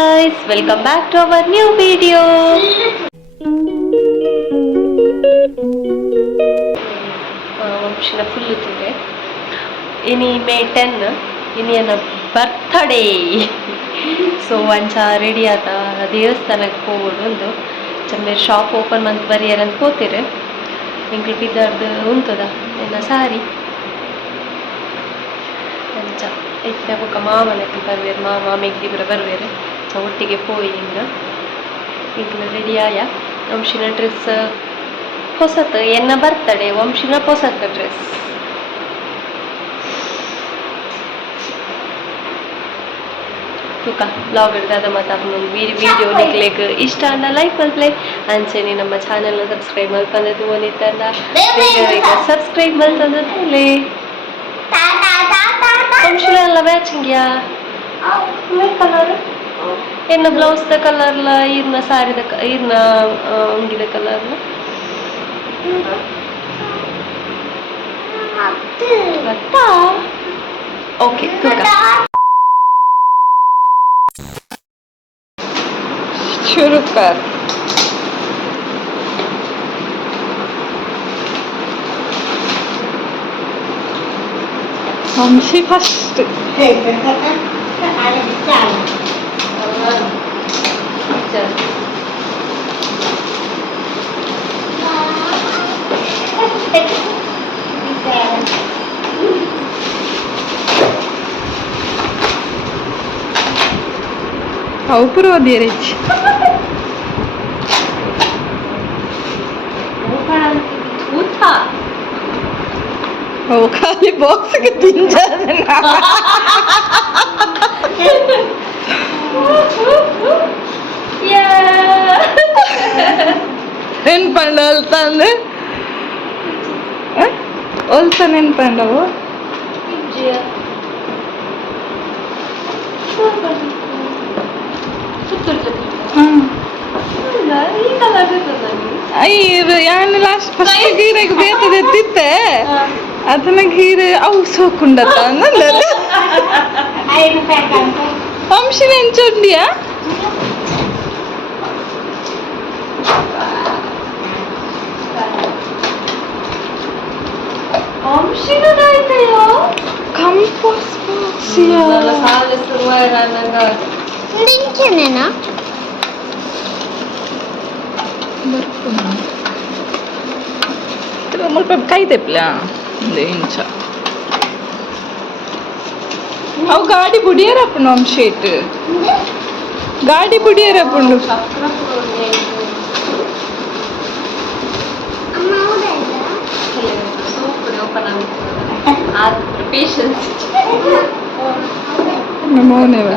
Guys, welcome back to our new video. ವಂಶಿನ full ಇರ್ತದೆ ಇನಿ ಮೇ 10 ಇನಿಯನ ಬರ್ತ್ಡೇ. ಸೊ ಒಂಚ ರೆಡಿ ಆತ ದೇವಸ್ಥಾನಕ್ಕೆ ಹೋಗೋದು ಒಂದು ಚಮ್ಮೇರ್ ಶಾಪ್ ಓಪನ್ ಮಂತ್ ಬರಿಯರ್ ಅಂತ ಹೋಗ್ತೀರಿ ಎಂಕ್ಲು ಬಿದ್ದಾರ್ದು ಉಂಟದ ಎನ್ನ ಸಾರಿ ಅಂಚ ಇತ್ತೆ ಬೊಕ್ಕ ಮಾಮನಕ್ಕೆ ಬರ್ವೇರು ಮಾಮ ಮೆಗ್ದಿಬ್ರ ಬರ್ವೇರು ಸೊ ಒಟ್ಟಿಗೆ ಪೋಯಿ ಇಂಕ್ಲು ರೆಡಿ ಆಯ ವಂಶಿನ ಡ್ರೆಸ್ ಹೊಸತು ಎನ್ನ ಬರ್ತಡೆ ವಂಶಿನ ಹೊಸತು ಡ್ರೆಸ್ ತುಕ ಬ್ಲಾಗ್ ಹಿಡ್ದಾದ ಮತ್ತು ಅದನ್ನೊಂದು ವಿಡಿಯೋ ನಿಕ್ಲೇಕ್ ಇಷ್ಟ ಅಂದ ಲೈಕ್ ಮಲ್ಪ್ಲೆ ಅಂಚೆನೆ ನಮ್ಮ ಚಾನಲ್ನ ಸಬ್ಸ್ಕ್ರೈಬ್ ಮಲ್ಪಂದ ತೂವನಿತ್ತಂದ ಈಗ ಸಬ್ಸ್ಕ್ರೈಬ್ ಮಲ್ತಂದ ತಲೆ ವಂಶಿನ ಎಲ್ಲ ಮ್ಯಾಚಿಂಗ್ಯಾ ಕಲರ್ ಎನ್ನ ಬ್ಲೌಸ್ದ ಕಲರ್ಲ ಈರ್ನ ಸಾರಿದ ಈರ್ನ ಅಂಗಿದ ಕಲರ್ಲ ಗೊತ್ತಾ ಓಕೆ ತುಕ शुरू कर वंशी फर्स्ट ऊपर वो दे रही वो खाली बॉक्स के 3-4 दिन ಏನ್ ಪಂಡ ಅಲ್ತ ಅಂದ್ರೆ ಹೊಲ್ತಾನ ಏನ್ ಪಂಡವು ಯಾನ್ ಲಾಸ್ಟ್ ಫಸ್ಟ್ ಗೀರೆಗೆ ಬೇತದ ಎತ್ತಿತ್ತೆ ಅದನ್ನ ಗೀರೆ ಅವು ಸೋಕುಂಡತ್ತ ಅಂದಲ್ಲ ವಂಶಿನ ಎಂಚುಂಡಿಯಾ ವಂಶಿನದಾಯ್ತಯ್ಯೋ ಕಂಪೋಸ್ ಬಾಕ್ಸಿಯಾ ಸಾಲ ಶುರುವಾಯ ನಂಗ ನಿಂಚನೇನಾ ಮುಲ್ಪ ಕೈ ತೆಪ್ಲ ಒಂದು ಇಂಚ ಅವು ಗಾಡಿ ಬುಡಿಯರಪ್ಪನು ವಂಶೇಟ್ ಗಾಡಿ ಬುಡಿಯರಪ್ಪುಂಡು ಮೌನೇವ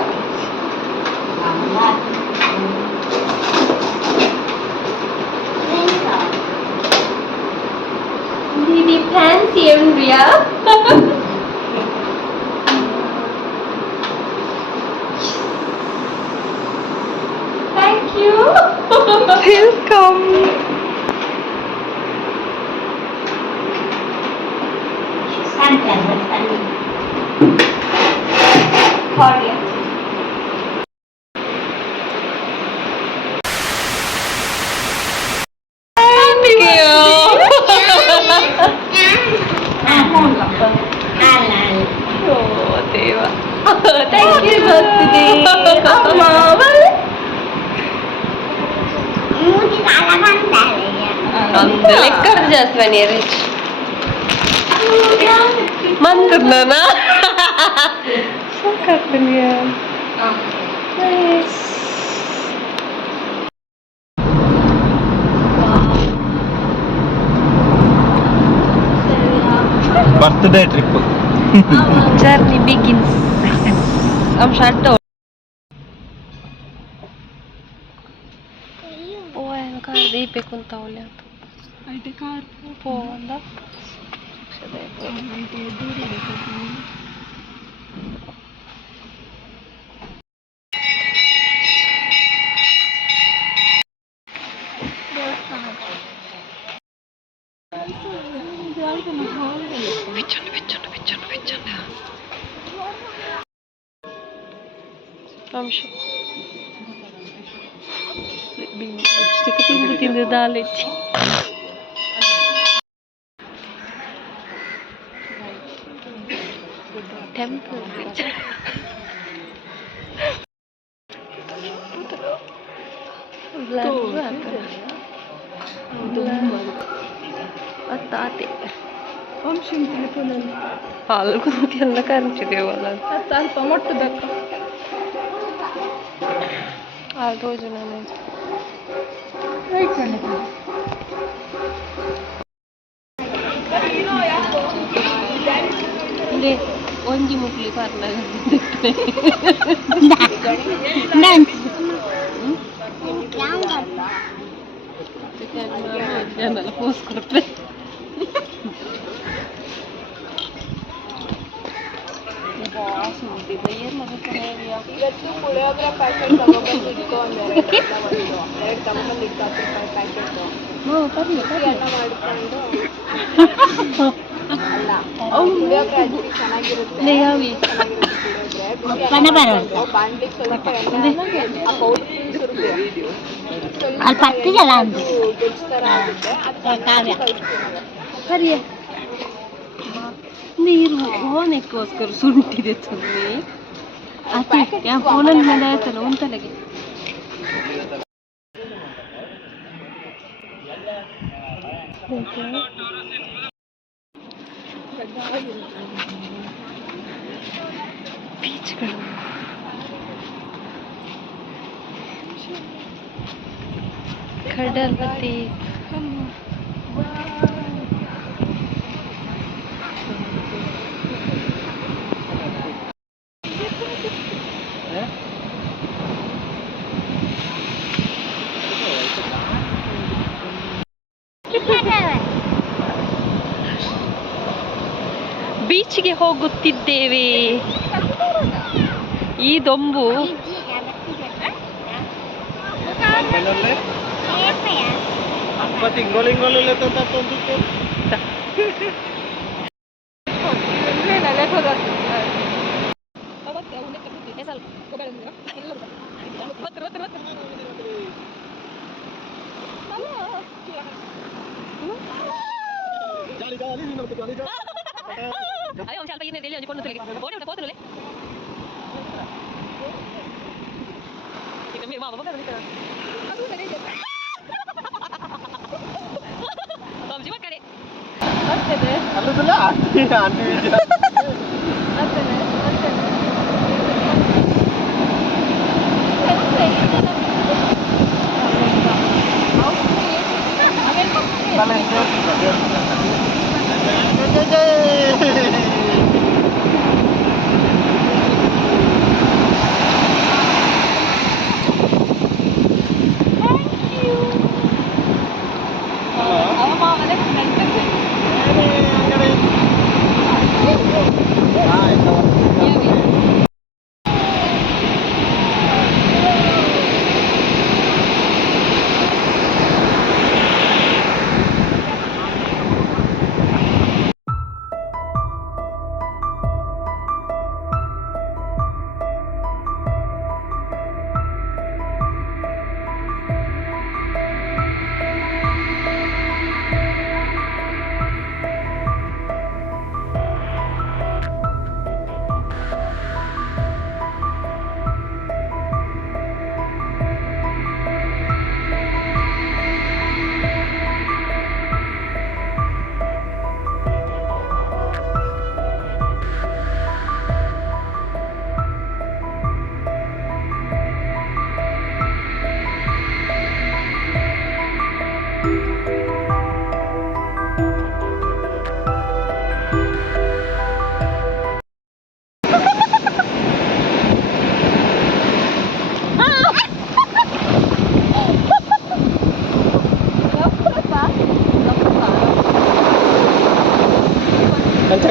Didi fancy Andrea. Thank you. Welcome. Claudia. Thank you birthday amma muji kala mandale lekkar jasmani rich mandana sakatnya nice birthday trip journey begins I'm shut up ಓ ಕಾರ ದೀಪಕ್ಕೆ ಕುಂತಾವಲ್ಲ ಐಟೆ ಕಾರ್ ಪೋವಂದ ಐಟೆ ದೂರ ಲಿಪ್ಸ್ಟಿಕ್ ತಿಂದು ತಿಂದು ದಾಲೆಚ್ಚಿ ಟೆಂಪಲ್ ಅತ್ತಾತೆ ಹಾಲು ಕುಂತೆಲ್ಲ ಕರೆಸಿದೇವಲ್ಲ ಸ್ವಲ್ಪ ಮೊಟ್ಟದಕ್ಕ ಅದು ನಾನು ಒಂಜಿ ಮುಗ್ಲಿ ಬರ್ಲ ಪೋಸ್ ಕೊಡ್ತೆ ಇವತ್ತು ಪುಳಿಯೋಗರೆ ಪ್ಯಾಕೆಟ್ ತಗೊಂಡ್ಬಂದಿತ್ತು ಎರಡು ತಗೊಂಡ್ಬಂದು 20 ರೂಪಾಯಿ ಪ್ಯಾಕೆಟ್ ಎಲ್ಲ ಮಾಡ್ಕೊಂಡು ಅಲ್ಲ ಪುಳಿಯೋಗರೆ ಅಜ್ಜಿ ಚೆನ್ನಾಗಿರುತ್ತೆ ಬಾಂಡ್ಲಿಗೆ ಸ್ವಲ್ಪ ಎಣ್ಣೆ ಆ ಪೌಡರ್ ಸುರಿದು ಗೊಜ್ಜು ಥರ ಆಗುತ್ತೆ ಸರಿ ನೀರು ಓನಕ್ಕೋಸ್ಕರ ಸುಂಟಿದೆ ತುಂಬಿ ಅತಿ ಫೋನಲ್ಲಿ ಮೇಲೆ ಆಯ್ತಲ್ಲ ಉಂಟಲೆಗೆ ಬೀಚ್ಗಳು ಕಡಲ್ಪತಿ ಬೀಚ್ಗೆ ಹೋಗುತ್ತಿದ್ದೇವೆ ಈ ದೊಂಬು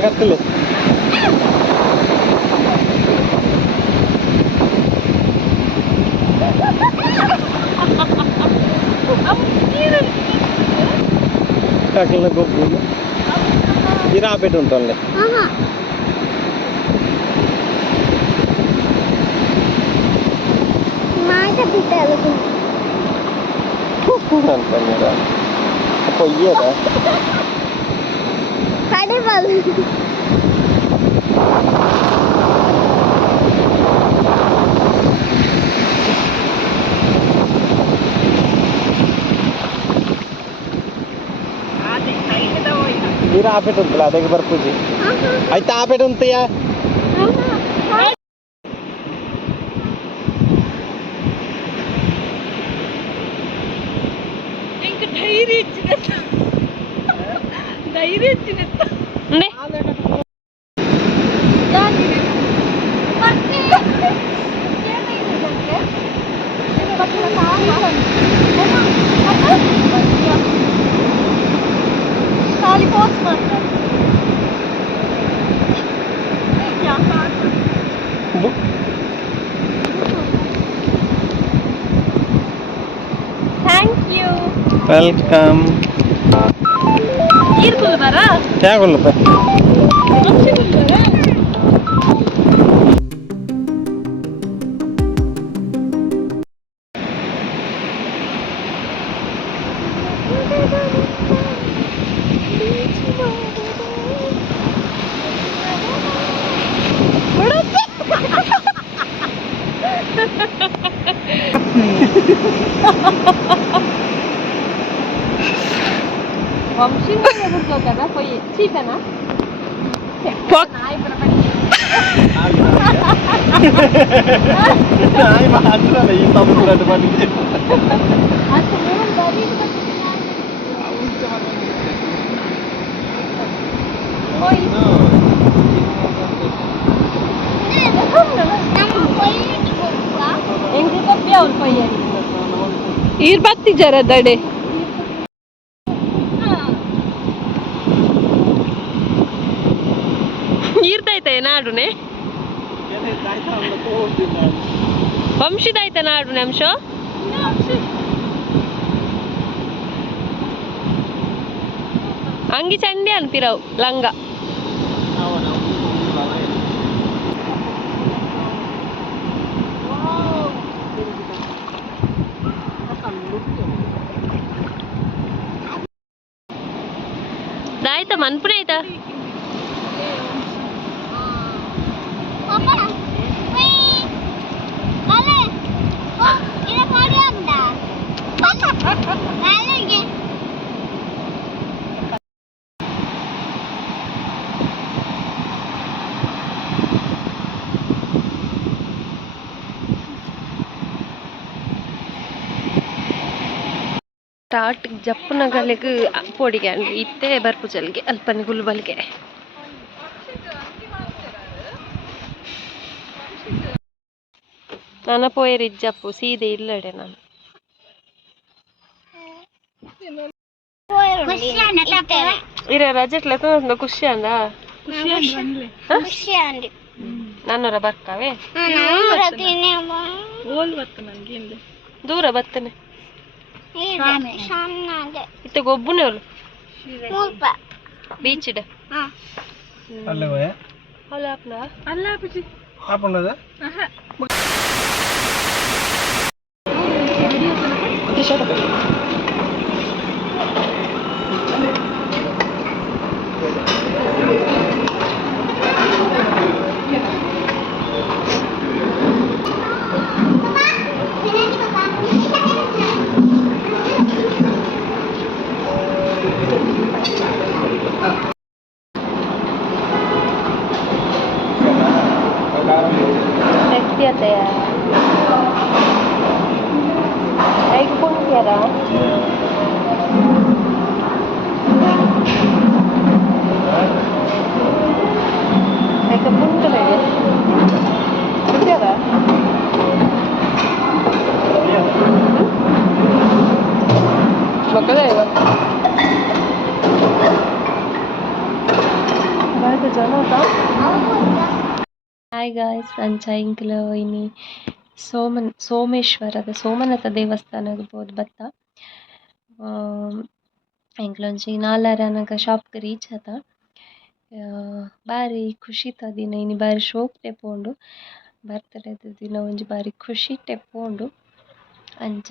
ಕತ್ತಲು కట్టల గొప్ప ఇరా పెట్టి ఉంటాంలే మాట బిడ్డలు ಅನ್ಕೊಂಡ ಪೊಯ್ಯದ ನೀರು ಆಪೇಟ್ ಉಂಟಲ್ಲ ಅದಕ್ಕೆ ಬರ್ಪೂಜಿ ಆಯ್ತಾ ಆಪೇಟ್ ಉಂಟಯ್ಯ ಥ್ಯಾಂಕ್ ಯು. ವೆಲ್ಕಮ್ ಇರ್ಬೋದು ಬರ ಹೇಗೊಲ್ಲಪ್ಪ ವಂಶಿ ಬಿಡ್ಕೋತಾನ ಪೊಯ್ಯಿ ಚೀತನ ಈ ಸಮುದ್ರದ ಬಂದಿದ್ದೆ ಹೆಂಗ್ ಕಪ್ಪಿ ಅವ್ರು ಪೊಯ್ಯ ಈರ್ ಬತ್ತಿ ಜರ ದಡೆ ಈರ್ತಾಯ್ತ ನಾಡುನೆ ವಂಶಿದಾಯ್ತ ನಾಡುನೆ ಅಂಶ ಅಂಗಿ ಚಂಡಿ ಅನ್ಪಿರವು ಲಂಗ ದಾಯ್ತ ಮನ್ಪುನೆ ಆಯ್ತಾ ಸ್ಟಾರ್ಟ್ ಜಪ್ಪುನ ಗಲೆಗ್ ಪೋಡಿಗೆ ಅಂಡ್ರಿ ಇತ್ತೆ ಬರ್ಪುಜಲ್ಗೆ ಅಲ್ಪನೆ ಗುಲ್ಬಲ್ಗೆ ನನ್ನ ಪೋಯರ್ ಇಜ್ಜಪ್ಪು ಸೀದೆ ಇಲ್ಲಡೆ ನಾನು ಇರ ರಜೆಟ್ಲ ತೊಂದು ಖುಷಿ ಅಂದ ನನ್ನೂರ ಬರ್ತಾವೆ ದೂರ ಬರ್ತನೆ ಇತ್ತ ಗೊಬ್ಬುನೆ ಅವಳು ಬೀಚ್ ಇಡ ಅಲ್ಲೇ ಹೋಯ ಅಲ್ಲ ಅಪ್ನ ಅಲ್ಲ ಬುಜಿ ಹಾಕೊಂಡದ ವ್ಯಕ್ತಿಯತೆಯ ಐಕ್ ಪುಂಟ್ಯರ ಐಕ ಪುಂಟುಲೆಗೆ ಪುಂಟ್ಯರ ಮಕ್ಕಳೇ ಇವತ್ತು ಬಾಯ್ತು ಜನ ಹಾಯ್ ಗಾಯ್ಸ್ ಅಂಚ ಇಂಕ್ಲ ಇನಿ ಸೋಮೇಶ್ವರದ ಸೋಮನಾಥ ದೇವಸ್ಥಾನ ಬೋದು ಬತ್ತ ಎಂಕ್ಲೊಂಜಿ ನಾಲರನಗ ಶಾಪ್ಗ್ ರೀಚ್ ಆತ ಬಾರಿ ಖುಷಿ ದಿನ ಇನಿ ಬಾರಿ ಶೋಕ್ ತೆಪ್ಪುಂಡು ಬರ್ತ್ಡೇದ ದಿನ ಒಂಜಿ ಬಾರಿ ಖುಷಿ ತೆಪ್ಪುಂಡು ಅಂಚ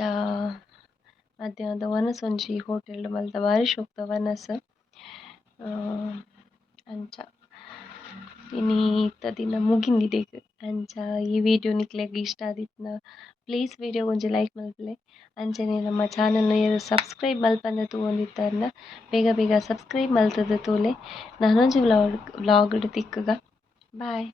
ಮಧ್ಯಾಹ್ನದ ವನಸ್ ಒಂಜಿ ಹೋಟೆಲ್ ಮಲ್ತ ಬಾರಿ ಶೋಕ್ತ ವನಸ್ ಅಂಚ ಇನಿ ಇತ್ತ ದಿನ ಮುಗಿಂದಿಡೆಗ್ ಅಂಚ ಈ ವಿಡಿಯೋ ನಿಕ್ಲೆಗ್ ಇಷ್ಟ ಆದಿತ್ನ ಪ್ಲೀಸ್ ವಿಡಿಯೋ ಒಂಜಿ ಲೈಕ್ ಮಲ್ಪಲೆ ಅಂಚನೆ ನಮ್ಮ ಚಾನಲ್ನ ಸಬ್ಸ್ಕ್ರೈಬ್ ಮಲ್ಪಂದ ತೂವೊಂದಿತ್ತಂಡ ಬೇಗ ಬೇಗ ಸಬ್ಸ್ಕ್ರೈಬ್ ಮಲ್ತದ ತೂಲೆ ನಾನೊಂಜಿ ವ್ಲಾಗ್ಡ್ ತಿಕ್ಕುಗ ಬಾಯ್.